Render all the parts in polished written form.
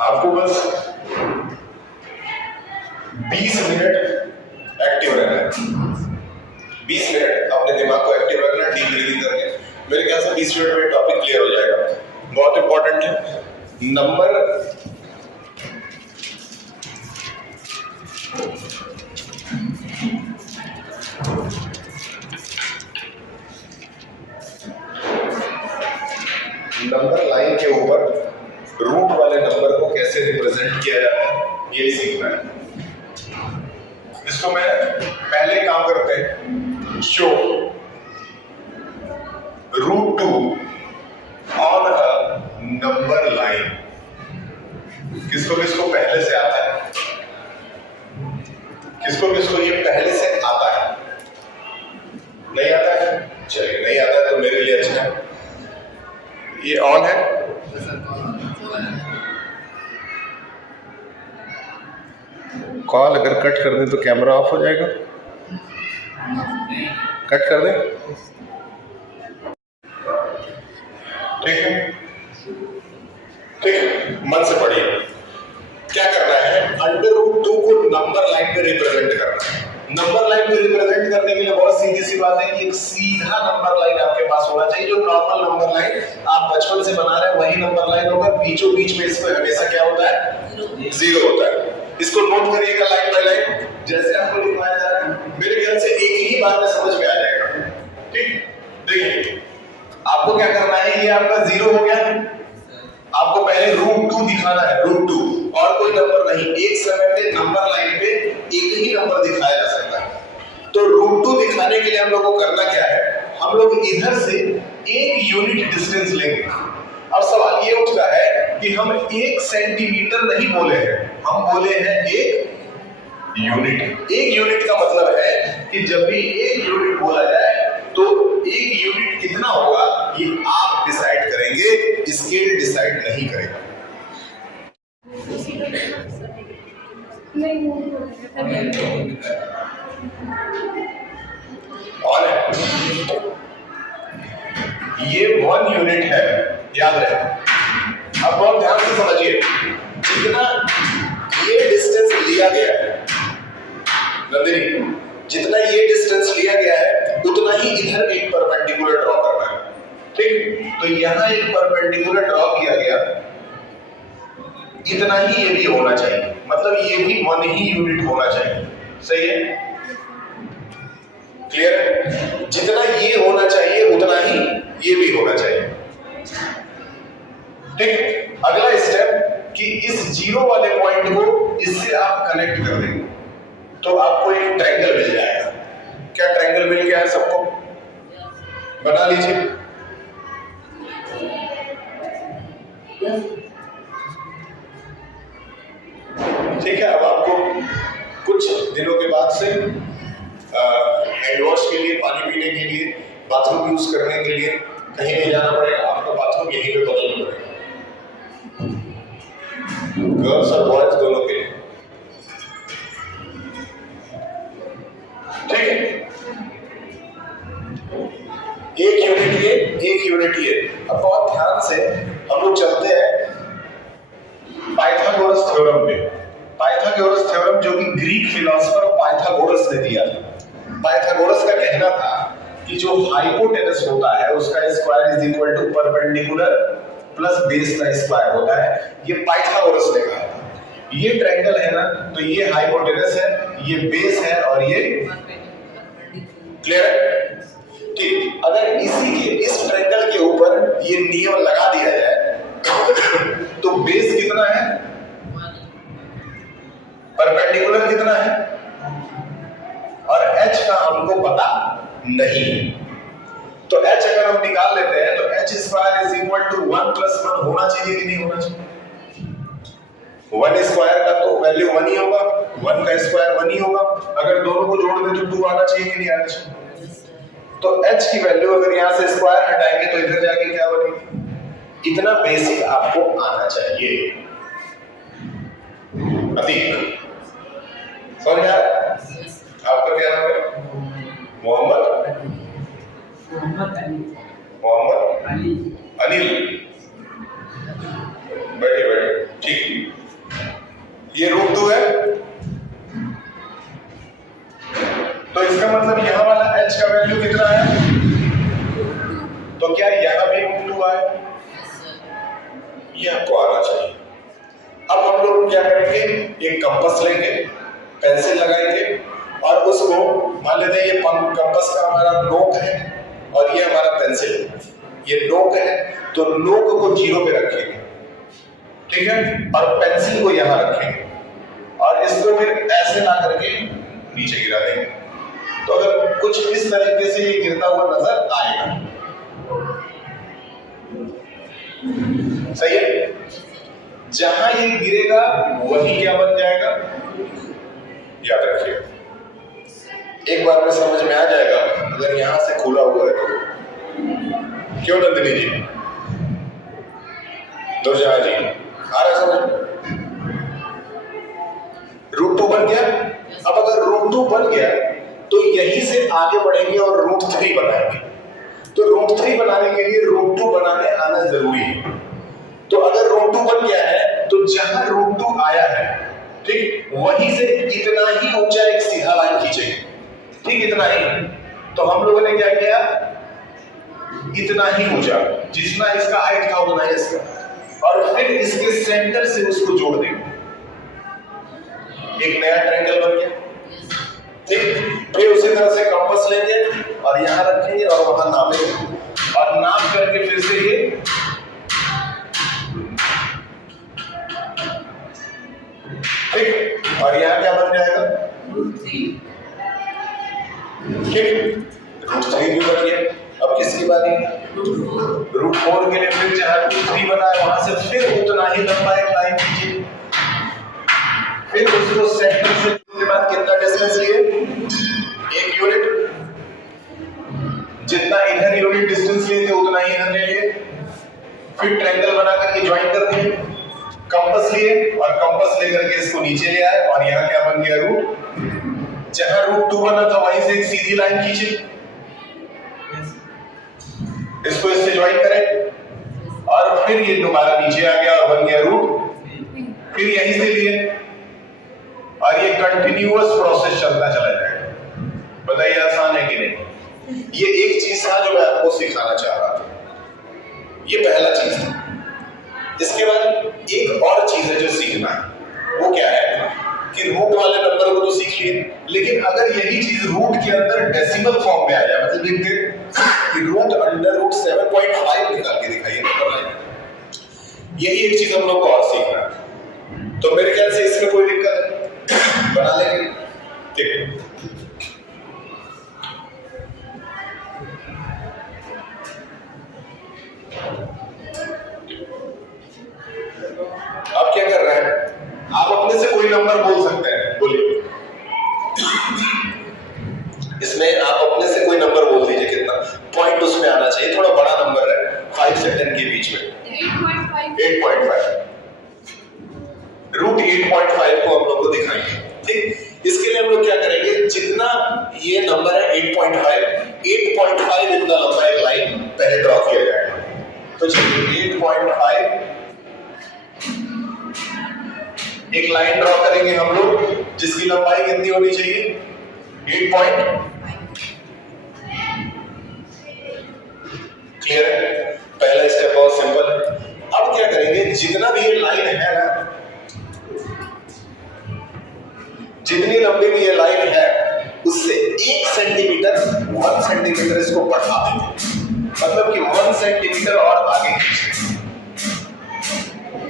आपको बस 20 minute active रहना है। 20 मिनट अपने दिमाग को एक्टिव रखना, डीप ब्रीदिंग करके। मेरे ख्याल से 20 मिनट में टॉपिक क्लियर हो जाएगा। बहुत इंपॉर्टेंट है। नंबर लाइन के ऊपर रूट वाले नंबर को कैसे रिप्रेजेंट किया जाता है ये सीखना है। इसको मैं पहले काम करते हैं, show √2 on a number line. किसको किसको पहले से आता है? किसको किसको ये पहले से आता है? नहीं आता है? चलिए, नहीं आता है तो मेरे लिए अच्छा है। ये ऑन है? कॉल अगर कट कर दें तो कैमरा ऑफ हो जाएगा। कट कर दें, ठीक है? ठीक है, मन से पढ़िए। क्या करना है? √2 को नंबर लाइन पे रिप्रेजेंट करना है। नंबर लाइन पे रिप्रेजेंट करने के लिए बहुत सीधी सी बात है कि एक सीधा नंबर लाइन आपके पास होना चाहिए। जो नॉर्मल नंबर लाइन आप बचपन से बना रहे हैं वही नंबर लाइन होगा। बीचों बीच में इसमें हमेशा क्या होता है? 0 होता है। इसको नोट करिएगा लाइन बाय लाइन, जैसे आपको लिखवाया जा रहा है। मेरे ख्याल से एक ही बार में समझ में आ जाएगा। ठीक, देखिए आपको क्या करना है, ये आपका 0 हो गया। आपको पहले √2 दिखाना है, √2 और कोई नंबर नहीं। एक समय पे नंबर लाइन पे एक ही नंबर दिखाया जा सकता है। तो √2 दिखाने के लिए हम लोग को करना क्या है? हम लोग इधर से 1 यूनिट डिस्टेंस लेंगे। अब सवाल ये उठता है कि हम 1 सेंटीमीटर नहीं बोले हैं, हम बोले हैं 1 यूनिट। 1 यूनिट का मतलब है कि जब भी 1 यूनिट बोला जाए तो 1 यूनिट कितना होगा ये आप डिसाइड करेंगे, स्केल डिसाइड नहीं करेगा। और ये 1 यूनिट है, याद रहे। अब बहुत ध्यान से समझिए, जितना ये डिस्टेंस लिया गया है नंदिनी, जितना ये डिस्टेंस लिया गया है उतना ही इधर एक परपेंडिकुलर ड्रॉ करना है। ठीक, तो यहां एक परपेंडिकुलर ड्रॉ किया गया, इतना ही ये भी होना चाहिए। मतलब ये भी 1 ही यूनिट होना चाहिए। सही है? क्लियर है? जितना ये होना चाहिए उतना ही ये भी होना चाहिए। ठीक, अगला स्टेप कि इस 0 वाले पॉइंट को इससे आप कनेक्ट कर देंगे तो आपको एक ट्रायंगल मिल जाएगा। क्या ट्रायंगल मिल गया है सबको? बना लीजिए। ठीक है, अब आपको कुछ दिनों के बाद से हैंड वॉश के लिए, पानी पीने के लिए, बाथरूम यूज करने के लिए कहीं नहीं जाना पड़ेगा। आपको बाथरूम यहीं पे बदलना पड़ेगा, गर्ल्स और बॉयज दोनों के लिए। ठीक है, 1 यूनिट ये, 1 यूनिट ये। अब बहुत ध्यान से हम लोग चलते हैं पाइथागोरस थ्योरम पे। पाइथागोरस थ्योरम जो कि ग्रीक फिलोसोफर पाइथागोरस ने दिया था। पाइथागोरस का कहना था कि जो हाइपोटेनस होता है उसका square is equal to perpendicular plus base का स्क्वायर होता है। ये पाइथागोरस ने कहा था। ये ट्रायंगल है ना, तो ये हाइपोटेनस है, ये बेस है और ये क्लियर है? ठीक, अगर इस ट्रायंगल के ऊपर ये नियम लगा दिया जाए तो बेस कितना है, परपेंडिकुलर कितना है और h का हमको पता नहीं। तो h अगर हम निकाल लेते हैं तो h square is equal to 1 + 1 होना चाहिए कि नहीं होना चाहिए? 1 स्क्वायर का तो वैल्यू 1 ही होगा, 1 का स्क्वायर 1 ही होगा। अगर दोनों को जोड़ दें तो 2 आना चाहिए कि नहीं आना चाहिए? तो h की वैल्यू अगर यहां से स्क्वायर हटाएंगे तो इधर जाके क्या बनेगी? इतना बेसिक आपको आना चाहिए। अतीक समझ आया? आपका क्या नाम है? मोहम्मद मोहम्मद अनिल। बैठे बैठे, ठीक। ये √2 है, तो इसका मतलब यहां वाला h का वैल्यू कितना है? तो क्या यहां भी √2 आए? ये आपको आना चाहिए। अब हम लोग क्या करेंगे, एक कंपास लेंगे, पेंसिल लगाएंगे और उसको मान लेते हैं ये कंपास का हमारा नोक है और ये हमारा पेंसिल है, ये नोक है, तो नोक को 0 पे रखेंगे, ठीक है, और पेंसिल को यहां रखेंगे और इसको फिर ऐसे ना करके नीचे गिरा देंगे। तो अगर कुछ इस तरीके से ये गिरता हुआ नजर आएगा, सही है। जहां ये गिरेगा वही क्या बन जाएगा, याद रखिए, एक बार में समझ में आ जाएगा। अगर यहां से खुला हुआ है तो क्यों नंदिनी जी, दुर्जहां जी, आ रहा समझ? √2 बन गया। अब अगर √2 बन गया तो यहीं से आगे बढ़ेंगे और √3 बनाएंगे। तो √3 बनाने के लिए √2 बनाने आना जरूरी है। तो अगर √2 बन गया है तो जहां √2 आया है, ठीक, वहीं से इतना ही ऊंचा एक सीधा लाइन खींचेंगे, ठीक, इतना ही। तो हम लोगों ने क्या किया, इतना ही ऊंचा, जितना इसका हाइट था उतना ही इसका, और फिर इसके सेंटर से उसको जोड़ देंगे, एक नया ट्रायंगल बन गया, ठीक। फिर उसी तरह से कंपास लेंगे और यहां रखेंगे और वहां नापेंगे और नाप करके फिर से ये ठीक, और यहां क्या बन जाएगा, ठीक, √3 भी बन गया। अब किसकी बारी, √4 के लिए फिर जहां √3 बना है वहां से फिर उतना ही लंबा एक लाइन खींचिए, फिर उसको सेंटर से के बाद कितना डिस्टेंस लिए, 1 यूनिट, जितना इधर यूनिट डिस्टेंस लिए थे उतना ही इधर ले लिए, फिर ट्रायंगल बना करके ज्वाइन कर दिए, कंपास लिए और कंपास लेकर के इसको नीचे ले आए और यहाँ क्या बन गया, जहां √2 बना था वहीं से एक सीधी लाइन खींचे, इसको इससे ज्वाइन करें और फिर ये दोबारा नीचे आ गया और बन गया √, फिर यहीं से लिए और ये कंटिन्यूअस प्रोसेस चलता चला जाएगा। बताइए आसान है कि नहीं? ये एक चीज था जो मैं आपको सिखाना चाह रहा था, ये पहला चीज था। इसके बाद एक और चीज है जो सीखना है, वो क्या है कि रूट वाले नंबर को तो सीख लिए, लेकिन अगर यही चीज रूट के अंदर डेसिमल फॉर्म में आ जाए, मतलब लिखते कि √7.5 निकाल के दिखाइए नंबर लाइन, यही एक चीज हम लोग को और सीखना है। तो मेरे ख्याल से इसमें कोई दिक्कत बना लेंगे, ठीक है। आप क्या कर रहे हैं, आप अपने से कोई नंबर बोल सकते हैं, बोलिए। इसमें आप अपने से कोई नंबर बोल दीजिए, कितना पॉइंट उसमें आना चाहिए, थोड़ा बड़ा नंबर है, 5 से 10 के बीच में। 8.5 √8.5 को हम लोग को दिखाएंगे, ठीक। इसके लिए हम लोग क्या करेंगे, जितना ये नंबर है 8.5 इतना लंबा एक लाइन पहले ड्रॉ किया जाएगा। तो चलिए 8.5 एक लाइन ड्रॉ करेंगे हम लोग, जिसकी लंबाई कितनी होनी चाहिए, 8.5। क्लियर है? पहला स्टेप बहुत सिंपल है। अब क्या करेंगे, जितना भी ये लाइन है ना, जितनी लंबी भी ये लाइन है उससे 1 सेंटीमीटर 1 सेंटीमीटर इसको बढ़ा देंगे, मतलब कि 1 सेंटीमीटर और आगे खींचेंगे।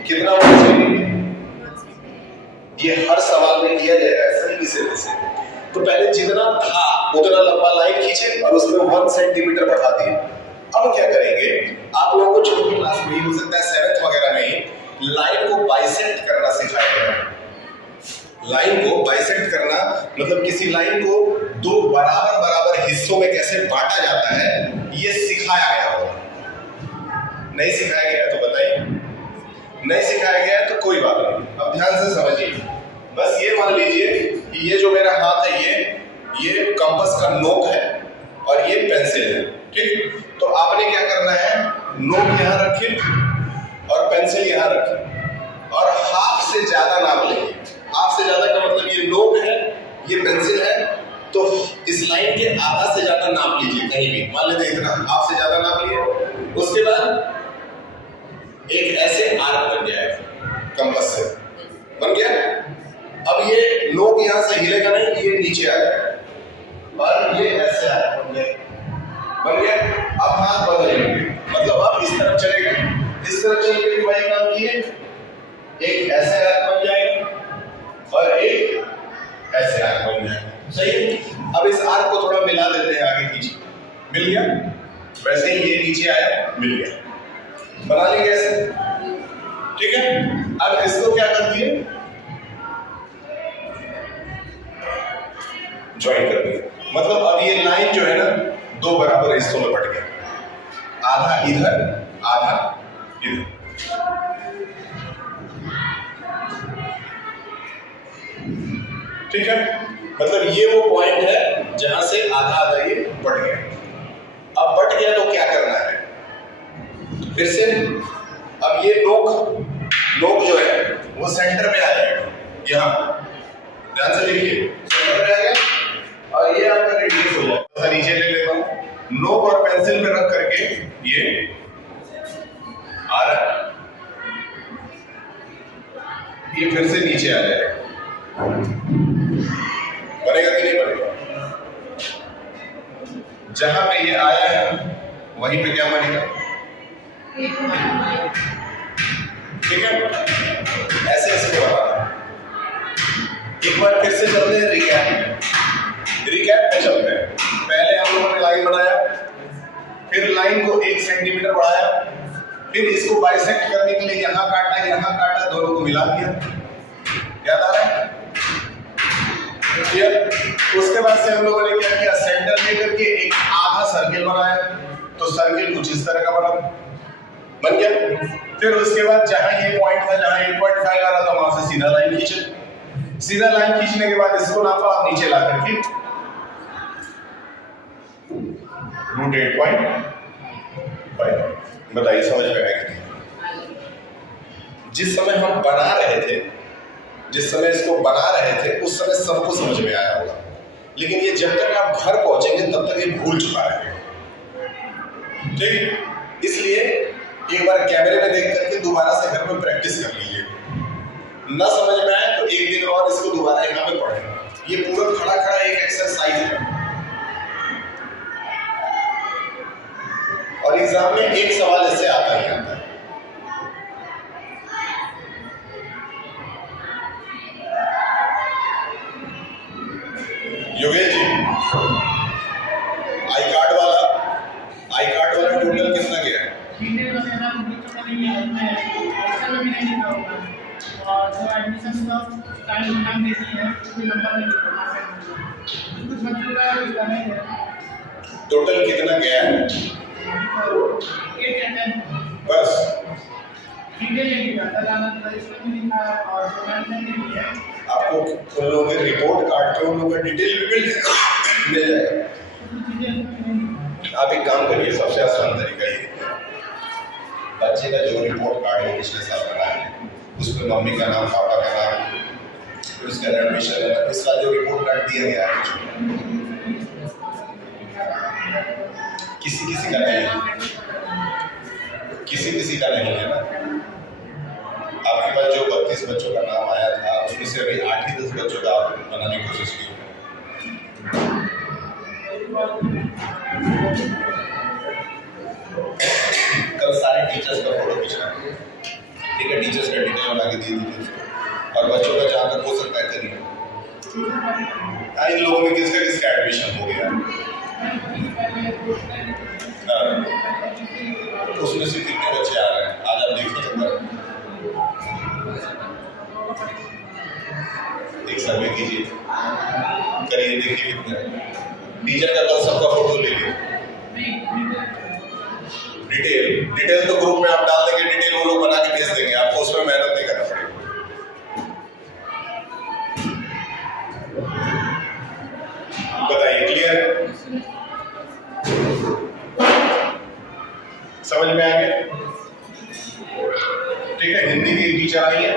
कितना होना चाहिए, ये हर सवाल में किया जाएगा सही से। तो पहले जितना था उतना लंबा लाइन खींचे और उसमें 1 सेंटीमीटर बढ़ा दिए। अब क्या करेंगे, आप लोगों को छोटी क्लास में ही हो सकता है 7th वगैरह में ही लाइन को बाइसेक्ट करना सिखाया गया। लाइन को बाइसेक्ट करना मतलब किसी लाइन को 2 बराबर बराबर हिस्सों में कैसे बांटा जाता है, ये सिखाया गया होगा। नहीं सिखाया गया तो बताइए, नहीं सिखाया गया तो कोई बात नहीं, अब ध्यान से समझिए। बस ये मान लीजिए कि ये जो मेरा हाथ है ये कंपास का नोक है और ये पेंसिल है, ठीक। तो आपने क्या करना है, नोक यहाँ रखिए और पेंसिल यहाँ रखिए और हाफ से ज्यादा नाप लेंगे। हाफ से ज्यादा का मतलब ये नोक है, ये पेंसिल है, तो इस लाइन के आधा से ज्यादा नाप लीजिए कहीं भी, मान लेते इतना, हाफ से ज्यादा नाप लिए। उसके बाद एक ऐसे आर्क बन जाएगा कंपास से, बन गया। अब ये नोक यहां से हिलेगा नहीं, ये नीचे आ जाएगा और ये ऐसे आर्क बन गया। अब हाथ बदलेंगे, मतलब अब इस तरफ चलेगा, इस तरफ चल के वही काम किए, एक ऐसे आर्क बन जाएगा और एक ऐसे आर्क बन जाएगा, सही है। अब इस आर्क को थोड़ा मिला देते हैं आगे पीछे, मिल गया। वैसे ही ये नीचे आया, मिल गया, बना लेंगे ऐसे, ठीक है। अब इसको क्या कर दिए, ज्वाइन कर दिए, मतलब अब ये लाइन जो है ना दो बराबर हिस्सों में बट गया, आधा इधर आधा इधर। ठीक है, मतलब ये वो पॉइंट है जहां से आधा आधा ये बट गया। अब बट गया तो क्या करना है, फिर से अब ये नोक जो है वो सेंटर में आ जाएगा, यहाँ ध्यान से देखिए, सेंटर में आ गया और ये आपका रेडियस हो जाएगा। नीचे ले लेता हूँ, नोक और पेंसिल पे रख करके ये आ रहा है, ये फिर से नीचे आ जाएगा। बनेगा कि नहीं बनेगा, जहां पे ये आया है वहीं पे क्या बनेगा, ठीक है। ऐसे ऐसे बनाना। एक बार फिर से चलते हैं रिकैप में चलते हैं। पहले हम लोगों ने लाइन बनाया, फिर लाइन को 1 सेंटीमीटर बढ़ाया, फिर इसको बाइसेक्ट करने के लिए यहाँ काटा, दोनों को मिला दिया, याद आ रहा है। उसके बाद से हम लोगों ने क्या किया, सेंटर लेकर के एक आधा सर्किल बनाया, तो सर्किल कुछ इस तरह का बन गया। फिर उसके बाद जहां ये पॉइंट था, जहां 8.5 आ रहा था, वहां से सीधा लाइन खींचे। सीधा लाइन खींचने के बाद इसको नापा, आप नीचे ला करके √8.5। बताइए समझ में आया कि नहीं? जिस समय हम बना रहे थे, जिस समय इसको बना रहे थे, उस समय सबको समझ में आया होगा, लेकिन ये जब तक आप घर पहुंचेंगे तब तक ये भूल चुका है, ठीक। इसलिए एक बार कैमरे में देख करके दोबारा से घर में प्रैक्टिस कर लीजिए। ना समझ में आए तो एक दिन और इसको दोबारा यहाँ पे पढ़ें। ये पूरा खड़ा एक एक्सरसाइज है और एग्जाम में एक सवाल इससे आता ही आता है। योगेश जी, आई कार्ड वाला टोटल कितना गया है? टोटल कितना गया है? बस आपको उन लोगों के रिपोर्ट कार्ड पे उन लोगों का डिटेल भी मिल जाएगा। आप एक काम करिए, सबसे आसान तरीका ये, बच्चे का जो रिपोर्ट कार्ड है पिछले साल बना है, उसमें मम्मी का नाम, पापा का नाम, फिर उसका एडमिशन है, इसका जो रिपोर्ट कार्ड दिया गया है, किसी का नहीं है, किसी का नहीं है ना। आपके पास जो 32 बच्चों का नाम आया था, उसमें से अभी 8 ही 10 बच्चों का आप बनाने की कोशिश की। कल सारे टीचर्स का फोटो खींचना, ठीक है, टीचर्स का डिटेल बना के दे दीजिए उसको, और बच्चों का जहाँ तक हो सकता है करिए। इन लोगों में किसका एडमिशन हो गया, उसमें से कितने बच्चे आ रहे हैं आज आप देखिए। एक सर्वे कीजिए, करिए, देखिए कितने। टीचर का कल सबका फोटो ले लीजिए। डिटेल तो ग्रुप में आप डाल देंगे, डिटेल वो लोग बना के भेज देंगे आपको, उसमें मेहनत नहीं करना पड़ेगा। बताइए, क्लियर? समझ में आ गया? ठीक है, हिंदी की टीचर आई है,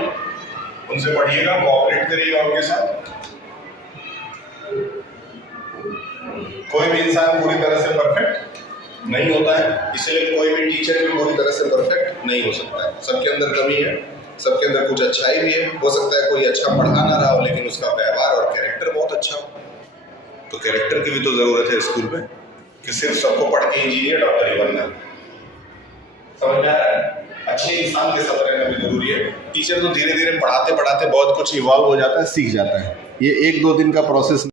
उनसे पढ़िएगा, कोऑपरेट करिएगा उनके साथ। कोई भी इंसान पूरी तरह से परफेक्ट नहीं होता है, इसलिए कोई भी टीचर भी पूरी तरह से परफेक्ट नहीं हो सकता है। सबके अंदर कमी है, सबके अंदर कुछ अच्छाई भी है। हो सकता है कोई अच्छा पढ़ा ना रहा हो, लेकिन उसका व्यवहार और कैरेक्टर बहुत अच्छा हो। तो कैरेक्टर की भी तो जरूरत है स्कूल में, कि सिर्फ सबको पढ़ के इंजीनियर डॉक्टर ही बनना। समझ में आ रहा है? अच्छे इंसान के साथ रहना भी जरूरी है। टीचर तो धीरे धीरे पढ़ाते पढ़ाते बहुत कुछ इवॉल्व हो जाता है, सीख जाता है। ये 1-2 दिन का प्रोसेस